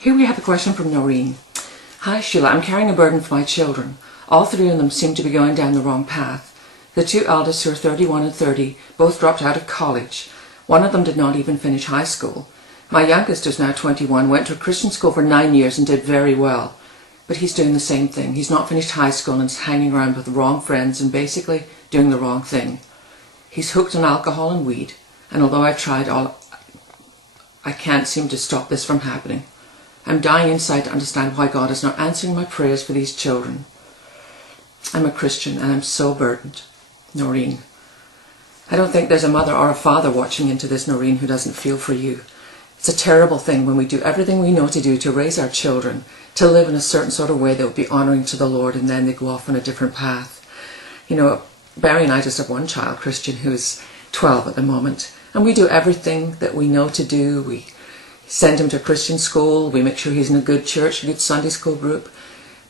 Here we have a question from Noreen. Hi Sheila, I'm carrying a burden for my children. All three of them seem to be going down the wrong path. The two eldest, who are 31 and 30, both dropped out of college. One of them did not even finish high school. My youngest, who's now 21, went to a Christian school for 9 years and did very well. But he's doing the same thing. He's not finished high school and is hanging around with the wrong friends and basically doing the wrong thing. He's hooked on alcohol and weed, and although I've tried I can't seem to stop this from happening. I'm dying inside to understand why God is not answering my prayers for these children. I'm a Christian and I'm so burdened. Noreen. I don't think there's a mother or a father watching into this, Noreen, who doesn't feel for you. It's a terrible thing when we do everything we know to do to raise our children, to live in a certain sort of way that would be honouring to the Lord, and then they go off on a different path. You know, Barry and I just have one child, Christian, who's 12 at the moment, and we do everything that we know to do. We send him to a Christian school, we make sure he's in a good church, a good Sunday school group.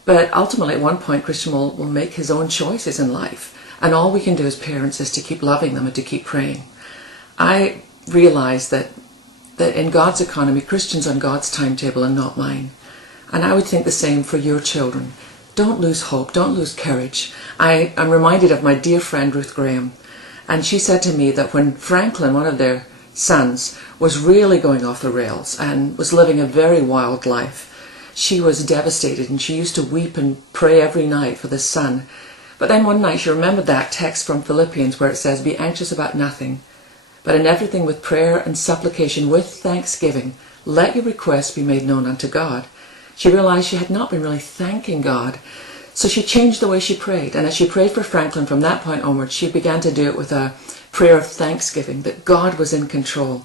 But ultimately, at one point, Christian will make his own choices in life. And all we can do as parents is to keep loving them and to keep praying. I realize that in God's economy, Christian's on God's timetable and not mine. And I would think the same for your children. Don't lose hope, don't lose courage. I'm reminded of my dear friend Ruth Graham. And she said to me that when Franklin, one of their sons, was really going off the rails and was living a very wild life, she was devastated and she used to weep and pray every night for this son. But then one night she remembered that text from Philippians where it says, "Be anxious about nothing, but in everything with prayer and supplication with thanksgiving, let your requests be made known unto God." She realized she had not been really thanking God. So she changed the way she prayed. And as she prayed for Franklin from that point onwards, she began to do it with a prayer of thanksgiving, that God was in control.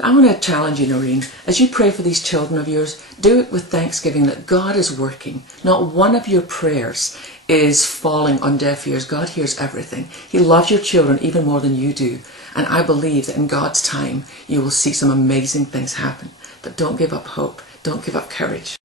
I want to challenge you, Noreen, as you pray for these children of yours, do it with thanksgiving that God is working. Not one of your prayers is falling on deaf ears. God hears everything. He loves your children even more than you do. And I believe that in God's time, you will see some amazing things happen. But don't give up hope. Don't give up courage.